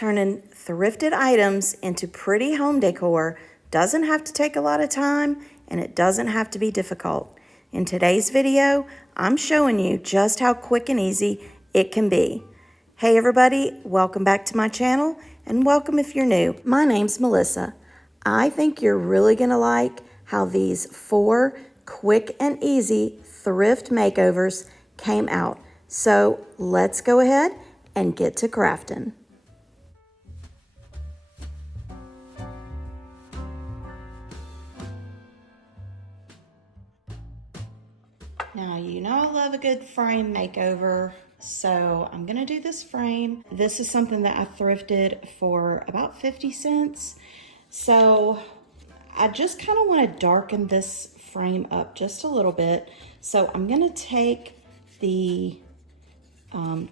Turning thrifted items into pretty home decor doesn't have to take a lot of time, and it doesn't have to be difficult. In today's video, I'm showing you just how quick and easy it can be. Hey everybody, welcome back to my channel, and welcome if you're new. My name's Melissa. I think you're really gonna like how these 4 quick and easy thrift makeovers came out. So let's go ahead and get to crafting. Now, you know I love a good frame makeover, so I'm gonna do this frame. This is something that I thrifted for about 50 cents. So I just kind of want to darken this frame up just a little bit. So I'm gonna take the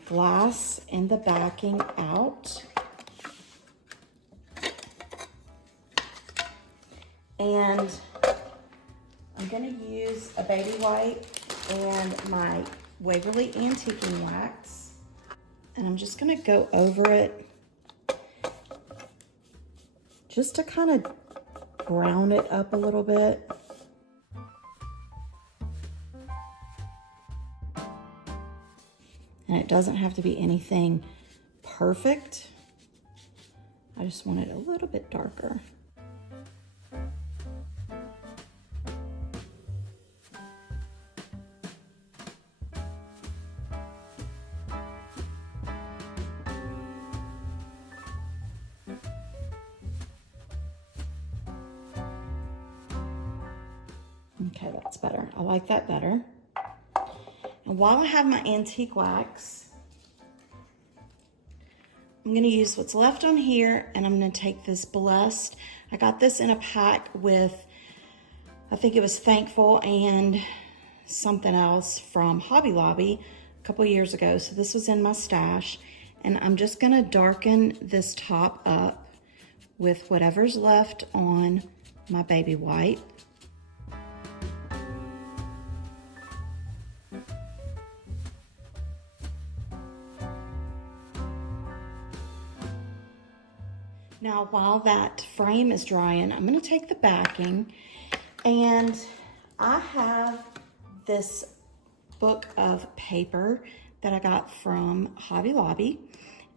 glass and the backing out. And I'm gonna use a baby wipe and my Waverly antiquing wax, and I'm just gonna go over it just to kind of brown it up a little bit. And it doesn't have to be anything perfect. I just want it a little bit darker. Okay, that's better. I like that better. And while I have my antique wax, I'm gonna use what's left on here, and I'm gonna take this Blessed. I got this in a pack with, I think it was Thankful and something else from Hobby Lobby a couple years ago. So this was in my stash. And I'm just gonna darken this top up with whatever's left on my baby wipe. Now, while that frame is drying, I'm gonna take the backing, and I have this book of paper that I got from Hobby Lobby,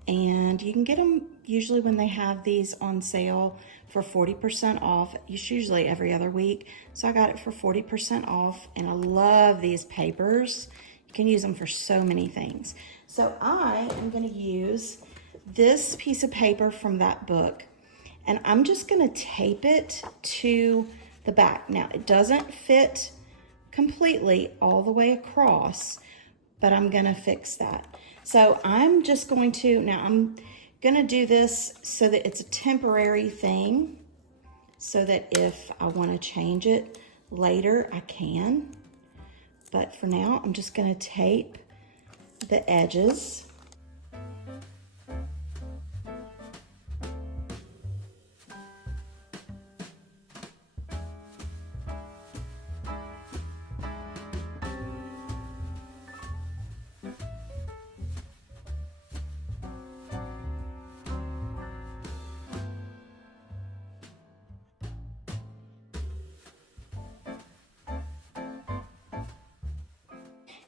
and you can get them usually when they have these on sale for 40% off. It's usually every other week, so I got it for 40% off, and I love these papers. You can use them for so many things. So I am gonna use this piece of paper from that book, and I'm just gonna tape it to the back. Now, it doesn't fit completely all the way across, but I'm gonna fix that. So I'm just going to, now I'm gonna do this so that it's a temporary thing, so that if I wanna change it later, I can. But for now, I'm just gonna tape the edges.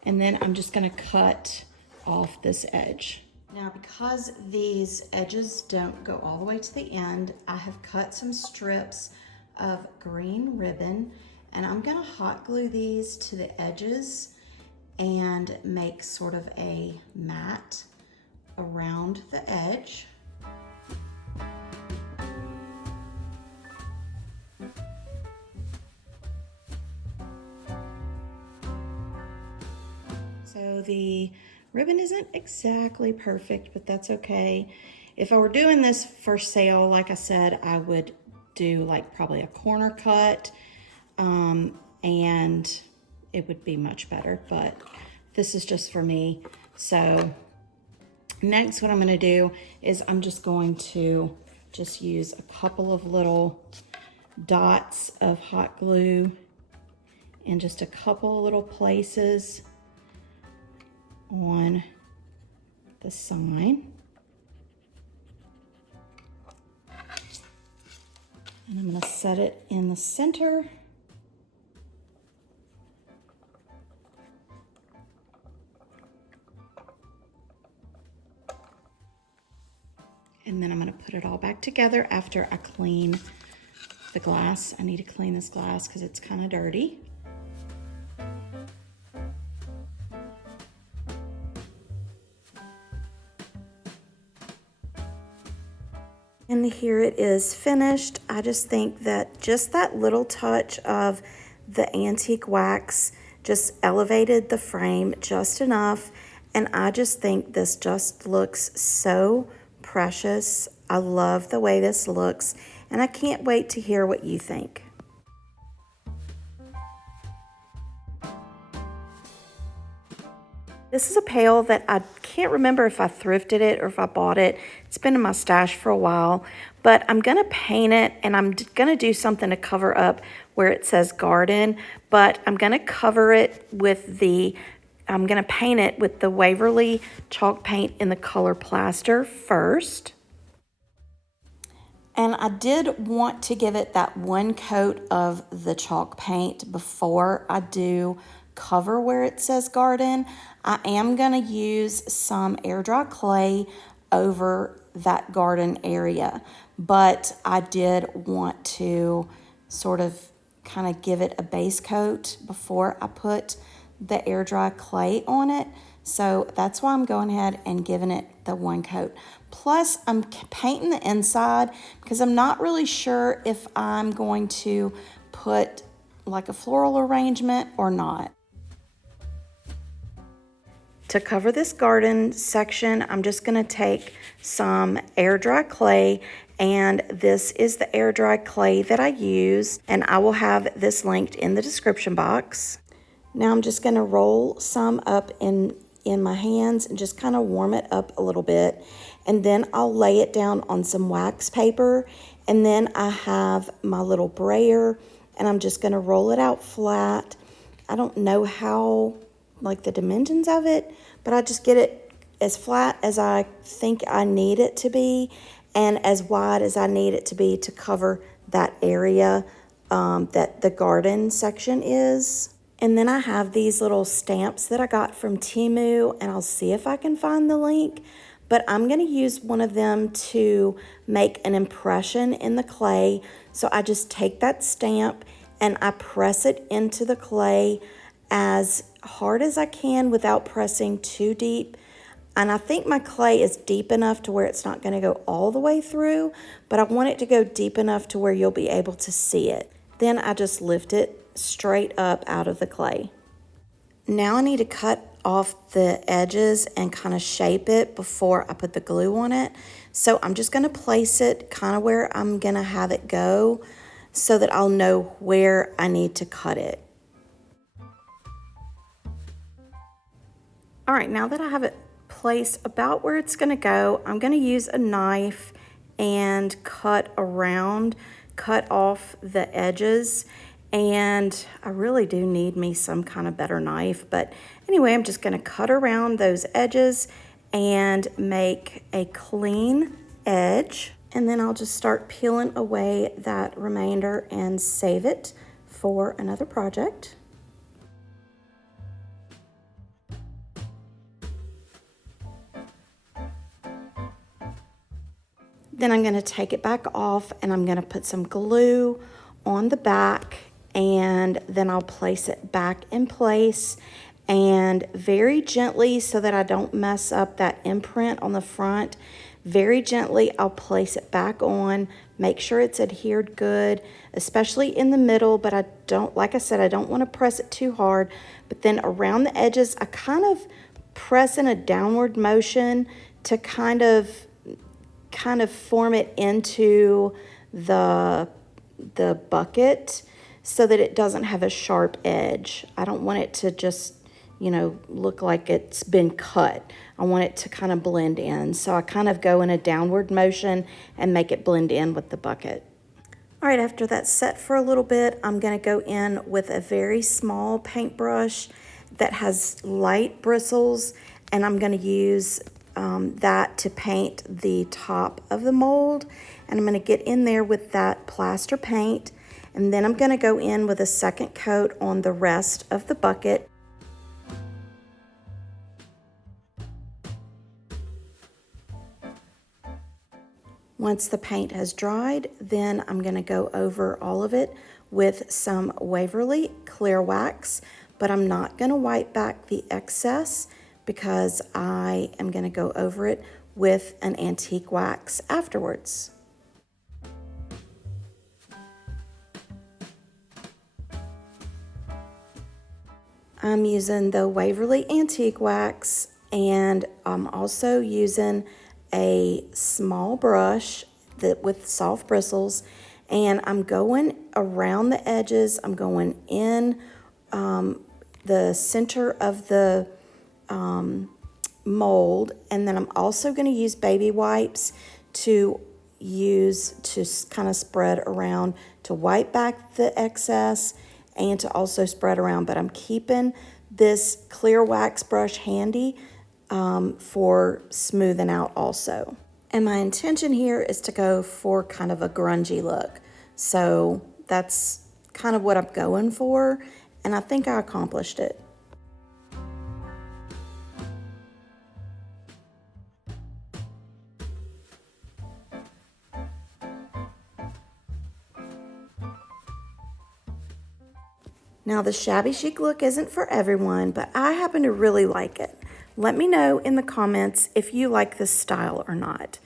And then I'm just gonna cut off this edge. Now, because these edges don't go all the way to the end, I have cut some strips of green ribbon, and I'm gonna hot glue these to the edges and make sort of a mat around the edge. So the ribbon isn't exactly perfect, but that's okay. If I were doing this for sale, like I said, I would do like probably a corner cut, and it would be much better, but this is just for me. So next, what I'm gonna do is I'm just going to just use a couple of little dots of hot glue in just a couple of little places on the sign. And I'm gonna set it in the center. And then I'm gonna put it all back together after I clean the glass. I need to clean this glass because it's kind of dirty. And here it is finished. I just think that just that little touch of the antique wax just elevated the frame just enough. And I just think this just looks so precious. I love the way this looks, and I can't wait to hear what you think. This is a pail that I can't remember if I thrifted it or if I bought it. It's been in my stash for a while, but I'm gonna paint it, and I'm gonna do something to cover up where it says garden, but I'm gonna cover it with I'm gonna paint it with the Waverly chalk paint in the color plaster first. And I did want to give it that one coat of the chalk paint before I do cover where it says garden. I am gonna use some air dry clay over that garden area, but I did want to sort of kind of give it a base coat before I put the air dry clay on it. So that's why I'm going ahead and giving it the one coat. Plus, I'm painting the inside because I'm not really sure if I'm going to put like a floral arrangement or not. To cover this garden section, I'm just going to take some air dry clay, and this is the air dry clay that I use, and I will have this linked in the description box. Now I'm just going to roll some up in my hands and just kind of warm it up a little bit, and then I'll lay it down on some wax paper, and then I have my little brayer, and I'm just going to roll it out flat. I don't know how, like the dimensions of it, but I just get it as flat as I think I need it to be and as wide as I need it to be to cover that area that the garden section is. And then I have these little stamps that I got from Temu, and I'll see if I can find the link, but I'm going to use one of them to make an impression in the clay. So I just take that stamp and I press it into the clay as hard as I can without pressing too deep. And I think my clay is deep enough to where it's not going to go all the way through, but I want it to go deep enough to where you'll be able to see it. Then I just lift it straight up out of the clay. Now I need to cut off the edges and kind of shape it before I put the glue on it. So I'm just going to place it kind of where I'm going to have it go so that I'll know where I need to cut it. All right, now that I have it placed about where it's going to go, I'm going to use a knife and cut off the edges. And I really do need me some kind of better knife. But anyway, I'm just going to cut around those edges and make a clean edge. And then I'll just start peeling away that remainder and save it for another project. Then I'm going to take it back off and I'm going to put some glue on the back, and then I'll place it back in place, and very gently, so that I don't mess up that imprint on the front, very gently I'll place it back on, make sure it's adhered good, especially in the middle, but I don't, like I said, I don't want to press it too hard. But then around the edges, I kind of press in a downward motion to kind of form it into the bucket so that it doesn't have a sharp edge. I don't want it to just, look like it's been cut. I want it to kind of blend in. So I kind of go in a downward motion and make it blend in with the bucket. All right, after that's set for a little bit, I'm going to go in with a very small paintbrush that has light bristles, and I'm going to use that to paint the top of the mold. And I'm going to get in there with that plaster paint. And then I'm going to go in with a second coat on the rest of the bucket. Once the paint has dried, then I'm going to go over all of it with some Waverly clear wax, but I'm not going to wipe back the excess because I am going to go over it with an antique wax afterwards. I'm using the Waverly antique wax, and I'm also using a small brush with soft bristles, and I'm going around the edges. I'm going in the center of the mold, and then I'm also going to use baby wipes to kind of spread around to wipe back the excess and to also spread around. But I'm keeping this clear wax brush handy for smoothing out also. And my intention here is to go for kind of a grungy look. So that's kind of what I'm going for, and I think I accomplished it. Now, the shabby chic look isn't for everyone, but I happen to really like it. Let me know in the comments if you like this style or not.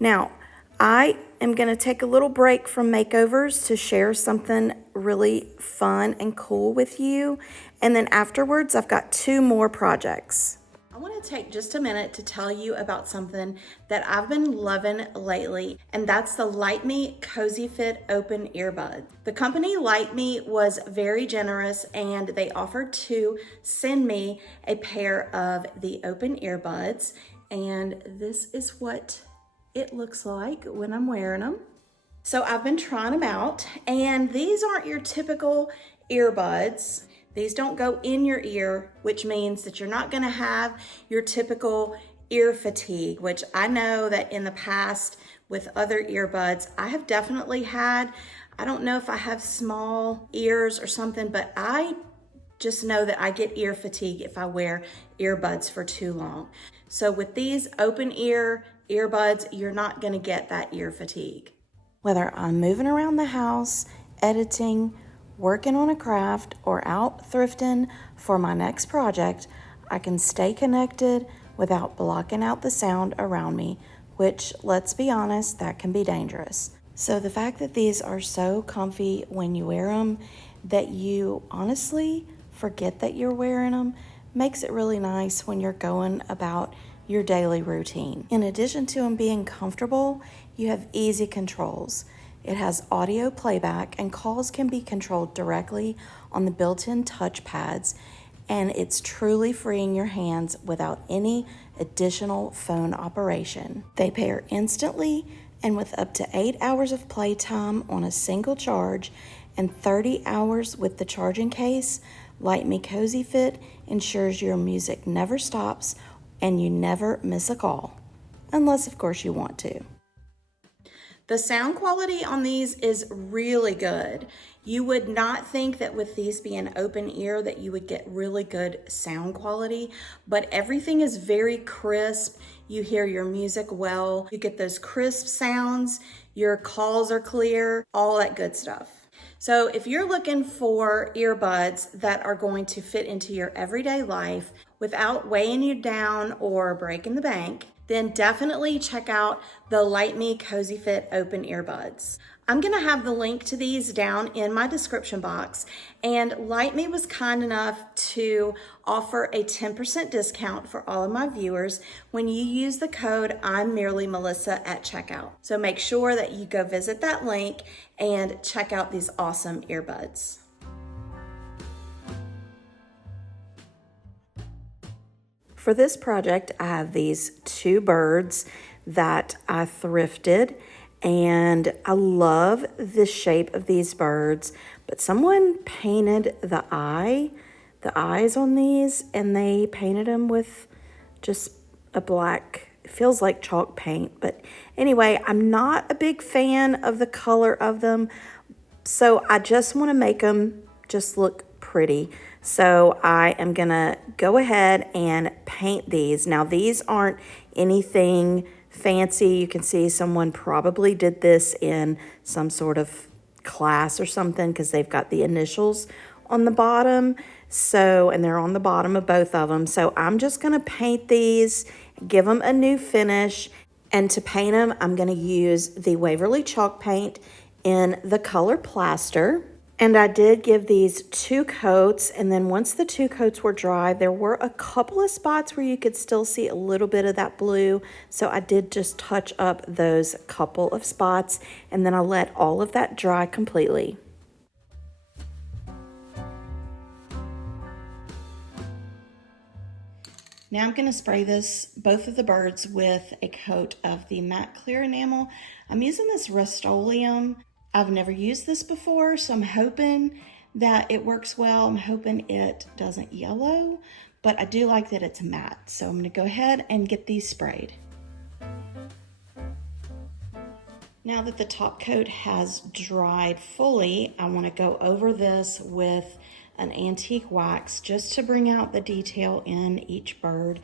Now, I am going to take a little break from makeovers to share something really fun and cool with you. And then afterwards, I've got 2 more projects. I want to take just a minute to tell you about something that I've been loving lately, and that's the Lytmi Cozy Fit Open Earbuds. The company Lytmi was very generous, and they offered to send me a pair of the open earbuds, and this is what it looks like when I'm wearing them. So I've been trying them out, and these aren't your typical earbuds. These don't go in your ear, which means that you're not going to have your typical ear fatigue, which I know that in the past with other earbuds, I have definitely had. I don't know if I have small ears or something, but I just know that I get ear fatigue if I wear earbuds for too long. So with these open ear earbuds, you're not going to get that ear fatigue. Whether I'm moving around the house, editing, working on a craft, or out thrifting for my next project, I can stay connected without blocking out the sound around me, which, let's be honest, that can be dangerous. So the fact that these are so comfy when you wear them that you honestly forget that you're wearing them makes it really nice when you're going about your daily routine. In addition to them being comfortable, you have easy controls. It has audio playback, and calls can be controlled directly on the built-in touch pads, and it's truly freeing your hands without any additional phone operation. They pair instantly, and with up to 8 hours of playtime on a single charge and 30 hours with the charging case, Lytmi Cozy Fit ensures your music never stops and you never miss a call, unless of course you want to. The sound quality on these is really good. You would not think that with these being open ear that you would get really good sound quality, but everything is very crisp. You hear your music well. You get those crisp sounds. Your calls are clear, all that good stuff. So if you're looking for earbuds that are going to fit into your everyday life without weighing you down or breaking the bank, then definitely check out the Lytmi Cozy Fit Open Earbuds. I'm gonna have the link to these down in my description box, and Lytmi was kind enough to offer a 10% discount for all of my viewers when you use the code I'm Merely Melissa at checkout. So make sure that you go visit that link and check out these awesome earbuds. For this project, I have these 2 birds that I thrifted, and I love the shape of these birds, but someone painted the eyes on these, and they painted them with just a black feels like chalk paint. But anyway, I'm not a big fan of the color of them, so I just want to make them just look pretty. So I am gonna go ahead and paint these. Now these aren't anything fancy. You can see someone probably did this in some sort of class or something because they've got the initials on the bottom. So, and they're on the bottom of both of them. So I'm just gonna paint these, give them a new finish. And to paint them, I'm gonna use the Waverly chalk paint in the color Plaster. And I did give these 2 coats, and then once the 2 coats were dry, there were a couple of spots where you could still see a little bit of that blue. So I did just touch up those couple of spots, and then I let all of that dry completely. Now I'm gonna spray both of the birds with a coat of the matte clear enamel. I'm using this Rust-Oleum. I've never used this before, so I'm hoping that it works well. I'm hoping it doesn't yellow, but I do like that it's matte. So I'm gonna go ahead and get these sprayed. Now that the top coat has dried fully, I wanna go over this with an antique wax just to bring out the detail in each bird.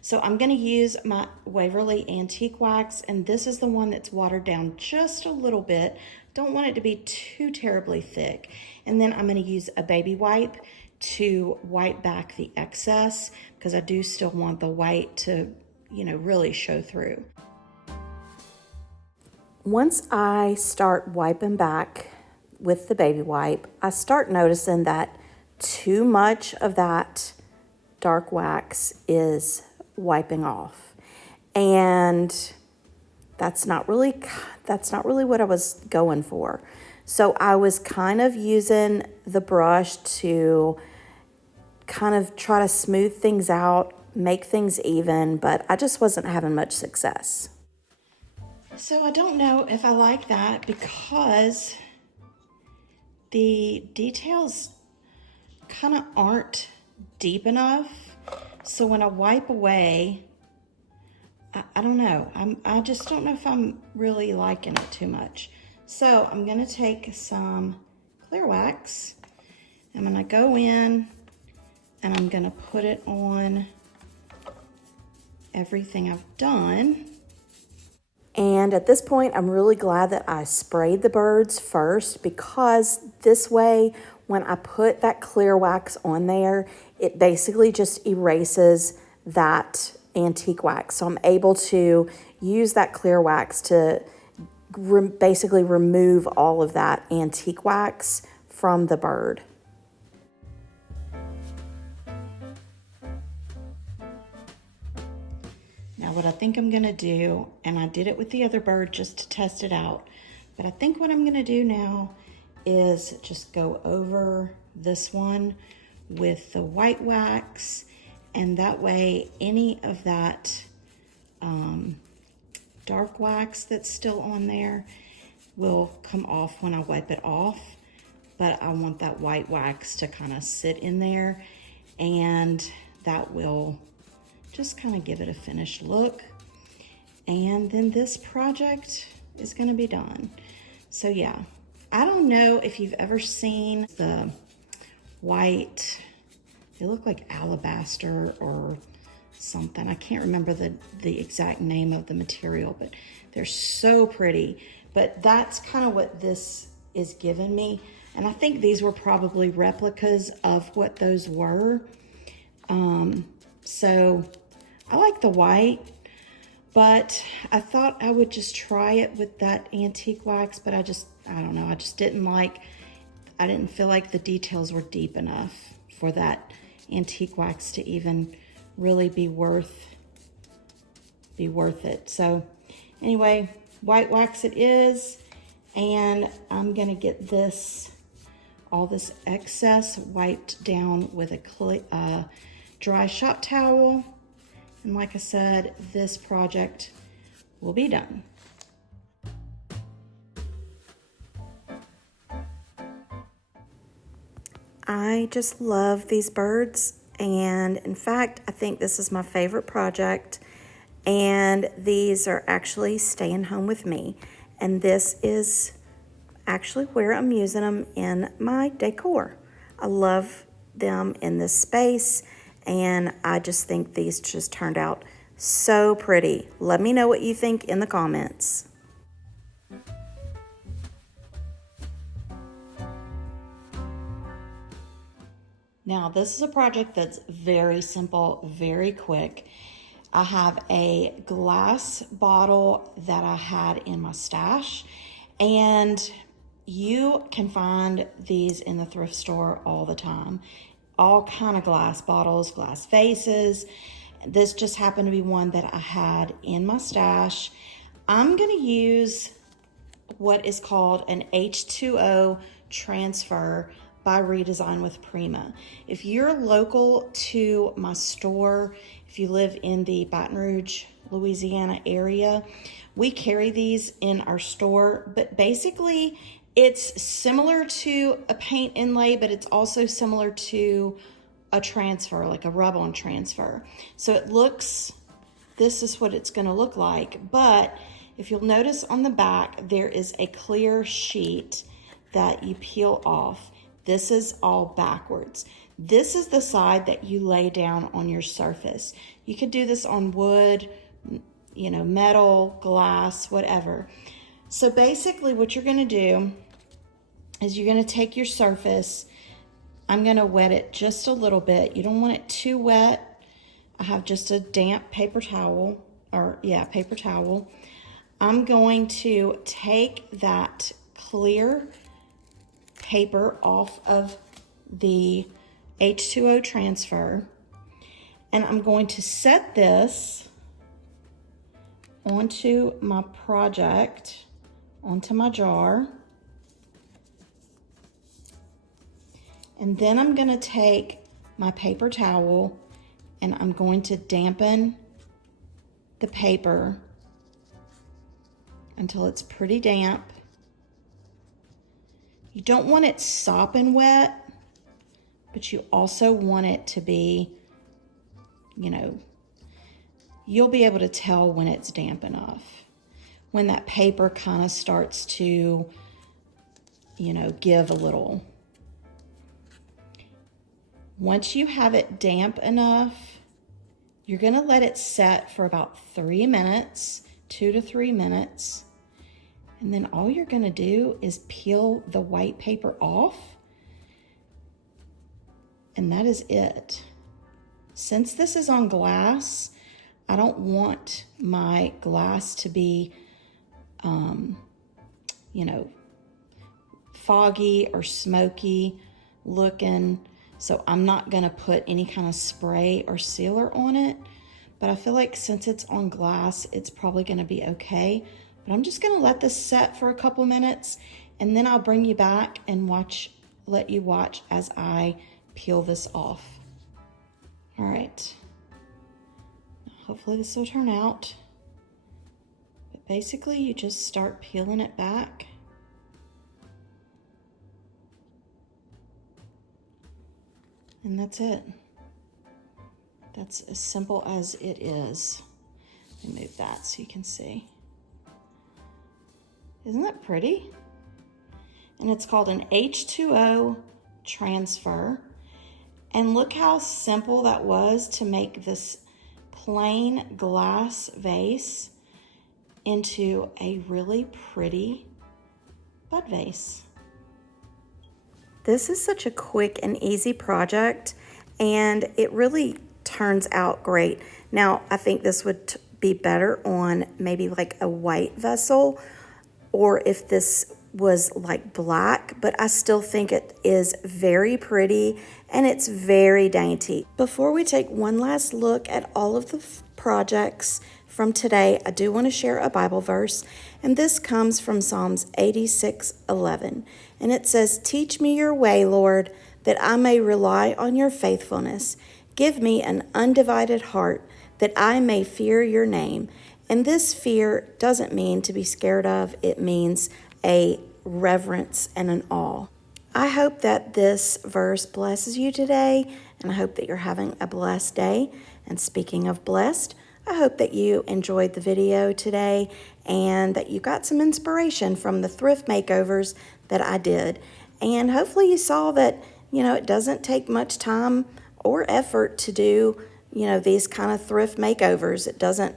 So I'm gonna use my Waverly antique wax, and this is the one that's watered down just a little bit. Don't want it to be too terribly thick. And then I'm gonna use a baby wipe to wipe back the excess because I do still want the white to, really show through. Once I start wiping back with the baby wipe, I start noticing that too much of that dark wax is wiping off. And that's not really what I was going for. So I was kind of using the brush to kind of try to smooth things out, make things even, but I just wasn't having much success. So I don't know if I like that because the details kind of aren't deep enough. So when I wipe away, I don't know. I just don't know if I'm really liking it too much. So I'm gonna take some clear wax. I'm gonna go in and I'm gonna put it on everything I've done. And at this point, I'm really glad that I sprayed the birds first, because this way, when I put that clear wax on there, it basically just erases that antique wax. So I'm able to use that clear wax to basically remove all of that antique wax from the bird. Now what I think I'm gonna do, and I did it with the other bird just to test it out, but I think what I'm gonna do now is just go over this one with the white wax, and that way any of that dark wax that's still on there will come off when I wipe it off. But I want that white wax to kind of sit in there, and that will just kind of give it a finished look. And then this project is going to be done. So yeah, I don't know if you've ever seen the white, they look like alabaster or something. I can't remember the exact name of the material, but they're so pretty. But that's kind of what this is giving me. And I think these were probably replicas of what those were. So I like the white, but I thought I would just try it with that antique wax, but I don't know, I didn't feel like the details were deep enough for that antique wax to even really be worth it. So anyway, white wax it is, and I'm gonna get all this excess wiped down with a dry shop towel. And like I said, this project will be done. I just love these birds, and in fact, I think this is my favorite project. And these are actually staying home with me. And this is actually where I'm using them in my decor. I love them in this space, and I just think these just turned out so pretty. Let me know what you think in the comments. Now, this is a project that's very simple, very quick. I have a glass bottle that I had in my stash, and you can find these in the thrift store all the time. All kind of glass bottles, glass vases. This just happened to be one that I had in my stash. I'm gonna use what is called an H2O transfer by Redesign with Prima. If you're local to my store, if you live in the Baton Rouge, Louisiana area, we carry these in our store, but basically it's similar to a paint inlay, but it's also similar to a transfer, like a rub-on transfer. So it looks, this is what it's gonna look like, but if you'll notice on the back, there is a clear sheet that you peel off. This is all backwards. This is the side that you lay down on your surface. You could do this on wood, you know, metal, glass, whatever. So basically what you're gonna do is you're gonna take your surface. I'm gonna wet it just a little bit. You don't want it too wet. I have just a damp paper towel, paper towel. I'm going to take that clear paper off of the H2O transfer, and I'm going to set this onto my project, onto my jar. And then I'm gonna take my paper towel and I'm going to dampen the paper until it's pretty damp. You don't want it sopping wet, but you also want it to be, you know, you'll be able to tell when it's damp enough. When that paper kind of starts to, you know, give a little. Once you have it damp enough, you're gonna let it set for about 3 minutes, 2 to 3 minutes. And then all you're gonna do is peel the white paper off, and that is it. Since this is on glass, I don't want my glass to be, you know, foggy or smoky looking. So I'm not gonna put any kind of spray or sealer on it, but I feel like since it's on glass, it's probably gonna be okay. But I'm just gonna let this set for a couple minutes, and then I'll bring you back and let you watch as I peel this off. All right, hopefully this will turn out. But basically you just start peeling it back. And that's it. That's as simple as it is. Let me move that so you can see. Isn't that pretty? And it's called an H2O transfer. And look how simple that was to make this plain glass vase into a really pretty bud vase. This is such a quick and easy project, and it really turns out great. Now, I think this would be better on maybe like a white vessel, or if this was like black, but I still think it is very pretty and it's very dainty. Before we take one last look at all of the projects from today, I do want to share a Bible verse, and this comes from Psalms 86:11, and it says, "Teach me your way, Lord, that I may rely on your faithfulness. Give me an undivided heart, that I may fear your name." And this fear doesn't mean to be scared of, it means a reverence and an awe. I hope that this verse blesses you today, and I hope that you're having a blessed day. And speaking of blessed, I hope that you enjoyed the video today and that you got some inspiration from the thrift makeovers that I did. And hopefully you saw that, it doesn't take much time or effort to do, these kind of thrift makeovers. It doesn't,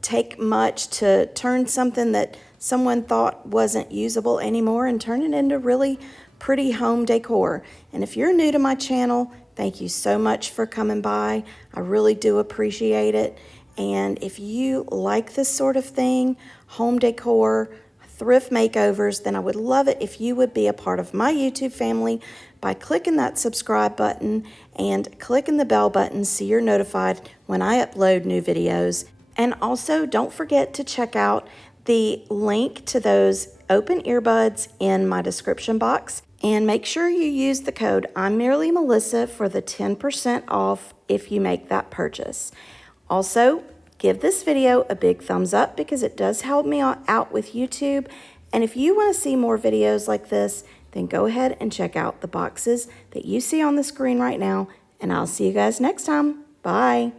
take much to turn something that someone thought wasn't usable anymore and turn it into really pretty home decor. And if you're new to my channel, thank you so much for coming by. I really do appreciate it. And if you like this sort of thing, home decor, thrift makeovers, then I would love it if you would be a part of my YouTube family by clicking that subscribe button and clicking the bell button so you're notified when I upload new videos. And also don't forget to check out the link to those open earbuds in my description box. And make sure you use the code I'm Merely Melissa for the 10% off if you make that purchase. Also, give this video a big thumbs up because it does help me out with YouTube. And if you want to see more videos like this, then go ahead and check out the boxes that you see on the screen right now. And I'll see you guys next time. Bye.